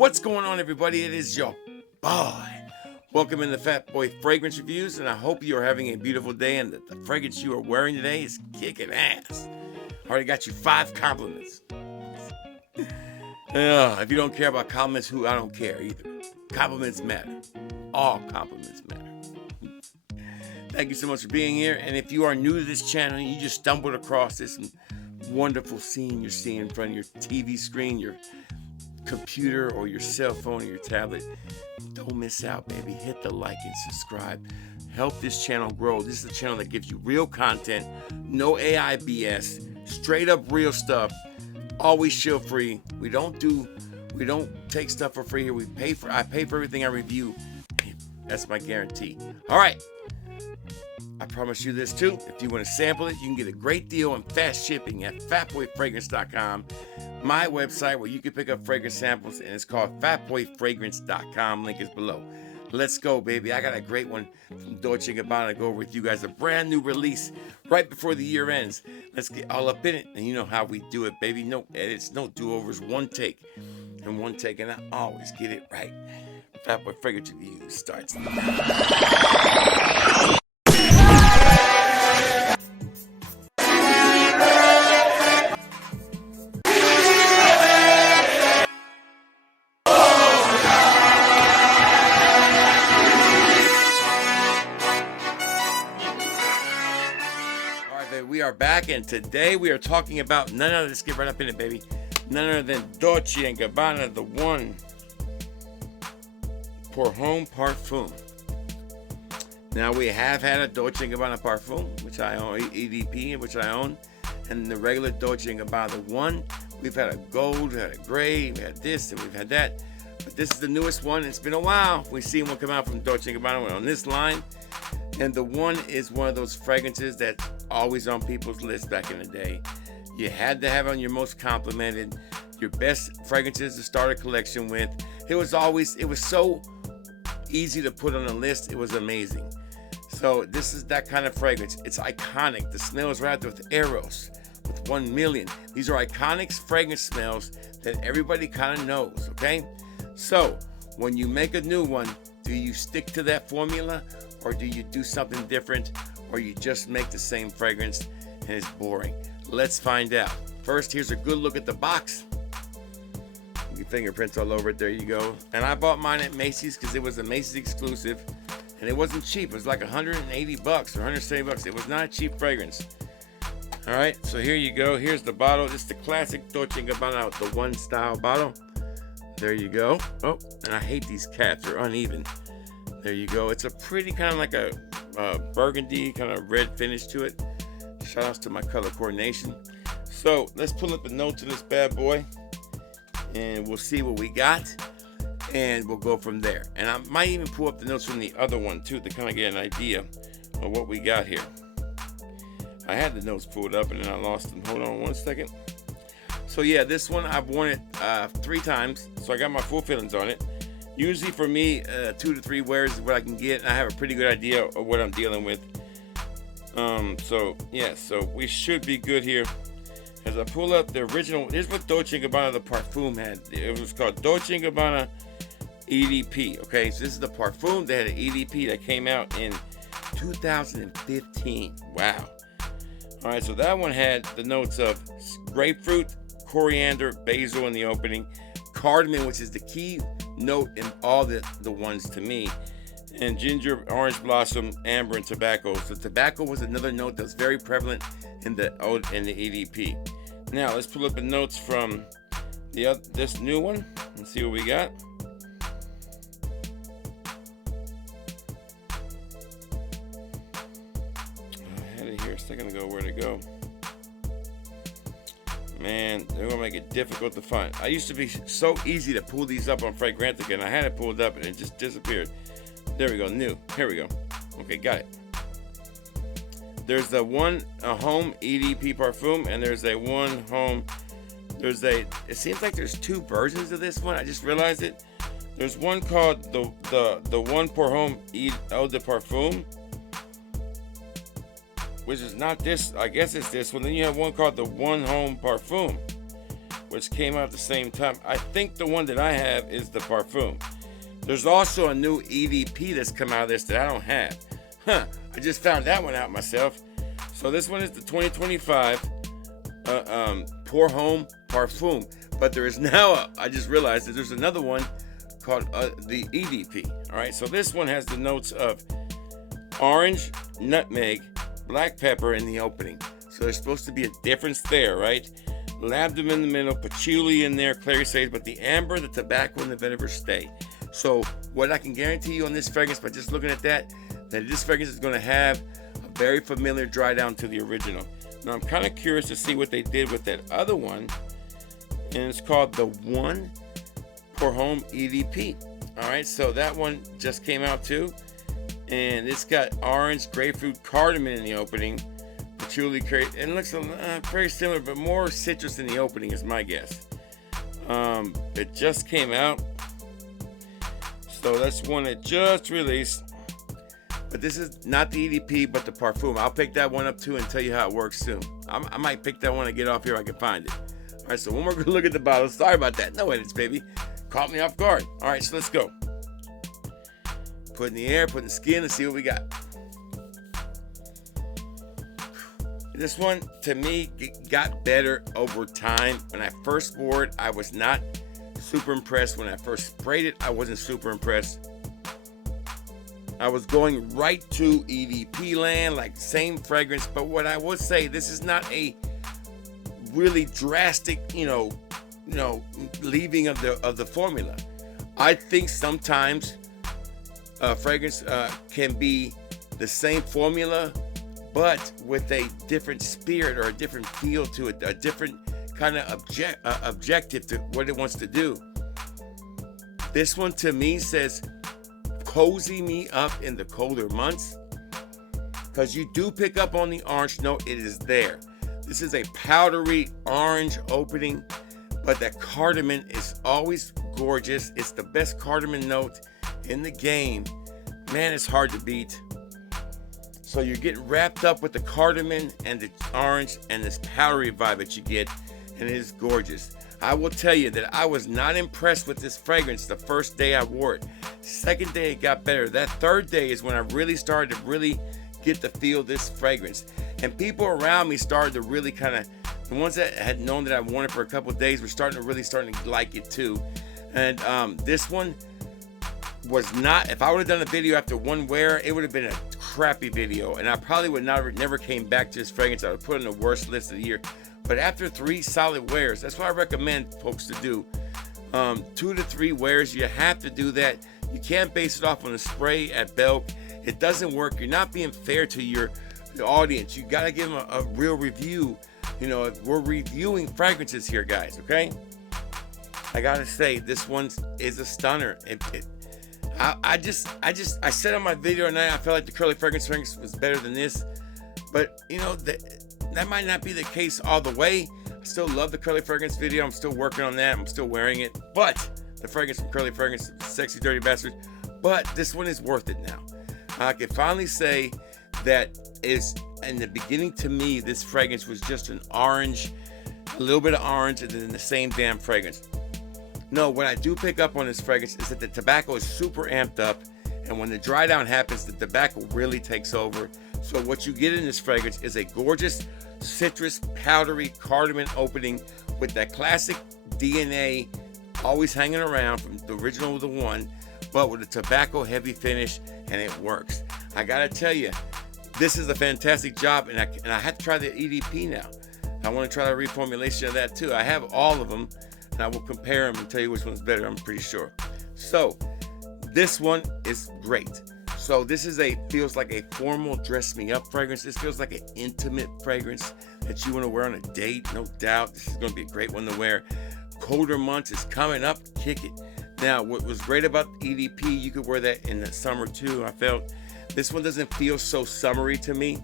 What's going on, everybody? It is your boy. Welcome in the FatBoy Fragrance Reviews, and I hope you are having a beautiful day and that the fragrance you are wearing today is kicking ass. Already got you 5 compliments. If you don't care about compliments, I don't care either. Compliments matter. All compliments matter. Thank you so much for being here. And if you are new to this channel and you just stumbled across this wonderful scene you're seeing in front of your TV screen, your computer or your cell phone or your tablet, don't miss out, baby. Hit the like and subscribe. Help this channel grow. This is a channel that gives you real content, no AI BS, straight up real stuff, always shield free. We don't take stuff for free here. I pay for everything I review. That's my guarantee. All right. I promise you this too. If you want to sample it, you can get a great deal and fast shipping at fatboyfragrance.com, my website where you can pick up fragrance samples, and it's called fatboyfragrance.com. Link is below. Let's go, baby. I got a great one from Dolce & Gabbana to go over with you guys. A brand new release right before the year ends. Let's get all up in it, and you know how we do it, baby. No edits, no do-overs, one take. And I always get it right. FatBoy Fragrance Review starts now. We are back, and today we are talking about none other. Let's get right up in it, baby. None other than Dolce & Gabbana, the one for Homme Parfum. Now we have had a Dolce & Gabbana Parfum, which I own, EDP, which I own, and the regular Dolce & Gabbana, the one. We've had a gold, we had a gray, we had this, and we've had that. But this is the newest one. It's been a while. We've seen one come out from Dolce & Gabbana on this line. And the one is one of those fragrances that's always on people's list back in the day. You had to have on your most complimented, your best fragrances to start a collection with. It was so easy to put on a list. It was amazing. So this is that kind of fragrance. It's iconic. The smell is right there with Eros, with 1 million. These are iconic fragrance smells that everybody kind of knows, okay? So when you make a new one, do you stick to that formula? Or do you do something different, or you just make the same fragrance and it's boring? Let's find out. First, here's a good look at the box. Your fingerprints all over it. There you go. And I bought mine at Macy's because it was a Macy's exclusive, and it wasn't cheap. It was like $180 or $170. It was not a cheap fragrance. All right, so here you go. Here's the bottle. This is the classic Dolce & Gabbana, the one style bottle. There you go. Oh, and I hate these caps. They're uneven. There you go. It's a pretty kind of like a burgundy kind of red finish to it. Shout outs to my color coordination. So let's pull up the notes of this bad boy, and we'll see what we got, and we'll go from there. And I might even pull up the notes from the other one too to kind of get an idea of what we got here. I had the notes pulled up and then I lost them. Hold on one second. So yeah, this one I've worn it 3 times, so I got my full feelings on it. Usually for me, 2 to 3 wears is what I can get, and I have a pretty good idea of what I'm dealing with. So we should be good here. As I pull up the original, here's what Dolce & Gabbana the Parfum had. It was called Dolce & Gabbana EDP. Okay, so this is the Parfum. They had an EDP that came out in 2015. Wow. All right, so that one had the notes of grapefruit, coriander, basil in the opening, cardamom, which is the key note in all the ones to me, and ginger, orange blossom, amber, and tobacco. So tobacco was another note that was very prevalent in the EDP. Now let's pull up the notes from this new one and see what we got. I had it here a second ago. Where'd it go? Man, they're gonna make it difficult to find. I used to be so easy to pull these up on Fragrantica, and I had it pulled up and it just disappeared. There we go, new. Here we go. Okay, got it. There's the one Homme EDP Parfum, and there's a one Homme. It seems like there's 2 versions of this one. I just realized it. There's one called the one pour Homme Eau de Parfum, which is not this. I guess it's this one. Then you have one called the One Homme Parfum. which came out at the same time. I think the one that I have is the Parfum. There's also a new EDP that's come out of this that I don't have. I just found that one out myself. So this one is the 2025 Pour Homme Parfum. But there is now, I just realized that there's another one called the EDP. All right, so this one has the notes of orange, nutmeg, black pepper in the opening. So there's supposed to be a difference there, right? Labdanum in the middle, patchouli in there, clary sage, but the amber, the tobacco, and the vetiver stay. So what I can guarantee you on this fragrance, by just looking at that this fragrance is going to have a very familiar dry down to the original. Now I'm kind of curious to see what they did with that other one, and it's called the One Pour Homme EDP. All right, so that one just came out too, and it's got orange, grapefruit, cardamom in the opening, patchouli, curry, and it looks very similar, but more citrus in the opening is my guess. It just came out, so that's one that just released. But this is not the EDP, but the Parfum. I'll pick that one up too and tell you how it works soon. I might pick that one and get off here if I can find it. All right, so one more good look at the bottle. Sorry about that. No edits, baby. Caught me off guard. All right, so let's go. Put in the air, put in the skin, and see what we got. This one, to me, got better over time. When I first wore it, I was not super impressed. When I first sprayed it, I wasn't super impressed. I was going right to EDP land, like same fragrance. But what I would say, this is not a really drastic, leaving of the formula. I think sometimes fragrance can be the same formula, but with a different spirit or a different feel to it, a different kind of objective to what it wants to do. This one to me says, cozy me up in the colder months, because you do pick up on the orange note. It is there. This is a powdery orange opening, but that cardamom is always gorgeous. It's the best cardamom note in the game. Man, it's hard to beat. So you're getting wrapped up with the cardamom and the orange and this powdery vibe that you get, and it is gorgeous. I will tell you that I was not impressed with this fragrance the first day I wore it. Second day it got better. That third day is when I really started to really get to feel this fragrance. And people around me started to really kind of, the ones that had known that I worn it for a couple of days were starting to like it too. And this one was not, if I would have done a video after one wear, it would have been a crappy video. And I probably would never came back to this fragrance. I would put it in the worst list of the year. But after 3 solid wears, that's what I recommend folks to do. 2 to 3 wears, you have to do that. You can't base it off on a spray at Belk. It doesn't work. You're not being fair to your audience. You got to give them a real review. We're reviewing fragrances here, guys, okay? I got to say, this one is a stunner. I said on my video tonight, I felt like the Curly Fragrance was better than this. But, that might not be the case all the way. I still love the Curly Fragrance video. I'm still working on that. I'm still wearing it. But the fragrance from Curly Fragrance, Sexy Dirty Bastard. But this one is worth it now. I can finally say that is, in the beginning to me, this fragrance was just an orange, a little bit of orange, and then the same damn fragrance. No, what I do pick up on this fragrance is that the tobacco is super amped up. And when the dry down happens, the tobacco really takes over. So what you get in this fragrance is a gorgeous citrus, powdery cardamom opening with that classic DNA always hanging around from the original The One, but with a tobacco heavy finish, and it works. I gotta tell you, this is a fantastic job, and I have to try the EDP now. I want to try the reformulation of that too. I have all of them, and I will compare them and tell you which one's better, I'm pretty sure. So this one is great. So this feels like a formal dress me up fragrance. This feels like an intimate fragrance that you want to wear on a date, no doubt. This is going to be a great one to wear. Colder months is coming up, kick it. Now, what was great about EDP, you could wear that in the summer too. I felt this one doesn't feel so summery to me.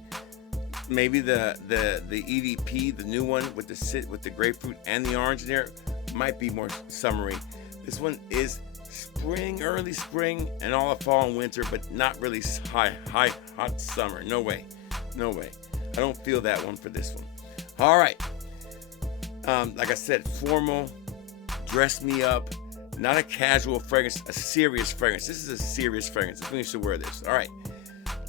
Maybe the EDP, the new one with the grapefruit and the orange in there, might be more summery. This one is spring, early spring, and all of fall and winter, but not really hot summer. No way. I don't feel that one for this one. All right. Like I said, formal, dress me up, not a casual fragrance, a serious fragrance. This is a serious fragrance. I think you should wear this. All right,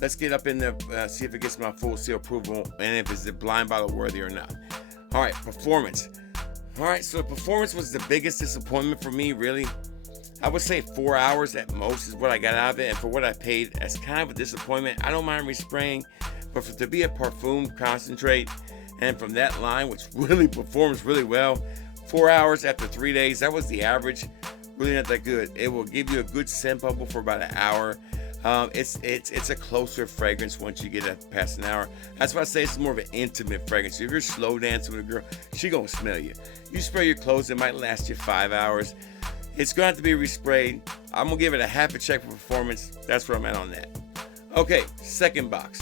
let's get up in there, see if it gets my full seal approval and if it's blind bottle worthy or not. All right, performance. All right, so performance was the biggest disappointment for me, really. I would say 4 hours at most is what I got out of it, and for what I paid, that's kind of a disappointment. I don't mind respraying, but to be a Parfum concentrate, and from that line, which really performs really well, 4 hours after 3 days, that was the average. Really not that good. It will give you a good scent bubble for about an hour. It's a closer fragrance once you get it past an hour. That's why I say it's more of an intimate fragrance. If you're slow dancing with a girl, she gonna smell you. You spray your clothes, it might last you 5 hours. It's going to have to be resprayed. I'm going to give it a half a check for performance. That's where I'm at on that. Okay, second box.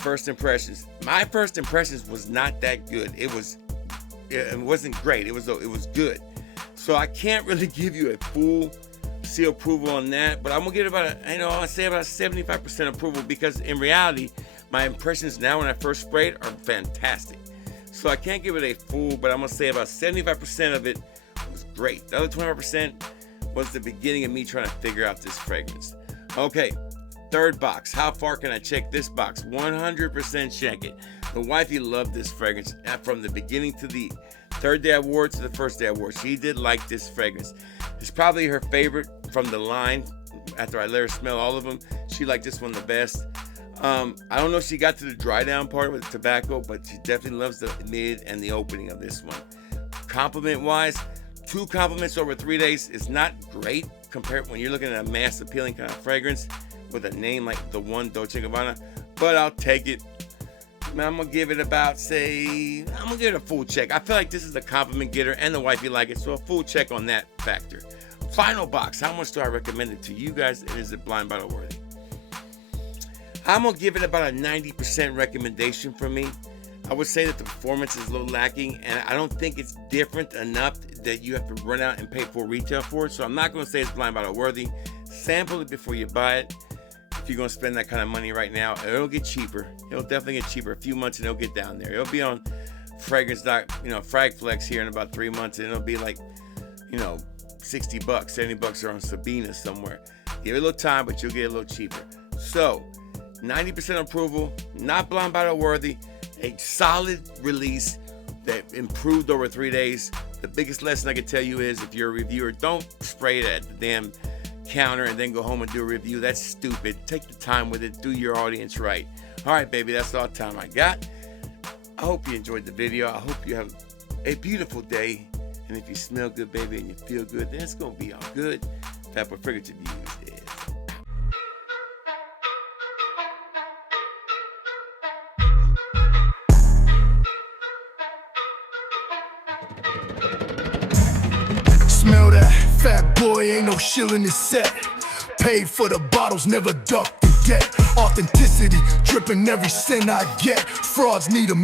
First impressions. My first impressions was not that good. It wasn't great. It was good. So I can't really give you a full seal approval on that, but I'm going to give it I'll say about 75% approval, because in reality, my impressions now when I first sprayed are fantastic. So I can't give it a full, but I'm going to say about 75% of it was great. The other 25% was the beginning of me trying to figure out this fragrance. Okay, third box. How far can I check this box? 100% check it. The wifey loved this fragrance from the beginning to the third day I wore it to the first day I wore it. She did like this fragrance. It's probably her favorite from the line. After I let her smell all of them, she liked this one the best. I don't know if she got to the dry down part with the tobacco, but she definitely loves the mid and the opening of this one. Compliment wise, 2 compliments over 3 days is not great compared when you're looking at a mass appealing kind of fragrance with a name like the one Dolce & Gabbana, but I'll take it. I'm gonna give it about, I'm gonna give it a full check. I feel like this is a compliment getter and the wifey like it, so a full check on that factor. Final box. How much do I recommend it to you guys, and is it blind bottle worthy? I'm gonna give it about a 90% recommendation from me. I would say that the performance is a little lacking, and I don't think it's different enough that you have to run out and pay full retail for it. So I'm not going to say it's blind bottle worthy. Sample it before you buy it. If you're going to spend that kind of money right now, it'll get cheaper. It'll definitely get cheaper. A few months and it'll get down there. It'll be on Fragflex here in about 3 months, and it'll be like, $60, $70 are on Sabina somewhere. Give it a little time, but you'll get a little cheaper. So 90% approval, not blind bottle worthy. A solid release that improved over 3 days. The biggest lesson I can tell you is, if you're a reviewer, don't spray it at the damn counter and then go home and do a review. That's stupid. Take the time with it. Do your audience right. All right, baby, that's all the time I got. I hope you enjoyed the video. I hope you have a beautiful day. And if you smell good, baby, and you feel good, then it's going to be all good. FatBoy Figurative Views is Smell that, fat boy, ain't no shilling his set. Paid for the bottles, never ducked the debt. Authenticity, dripping every cent I get. Frauds need a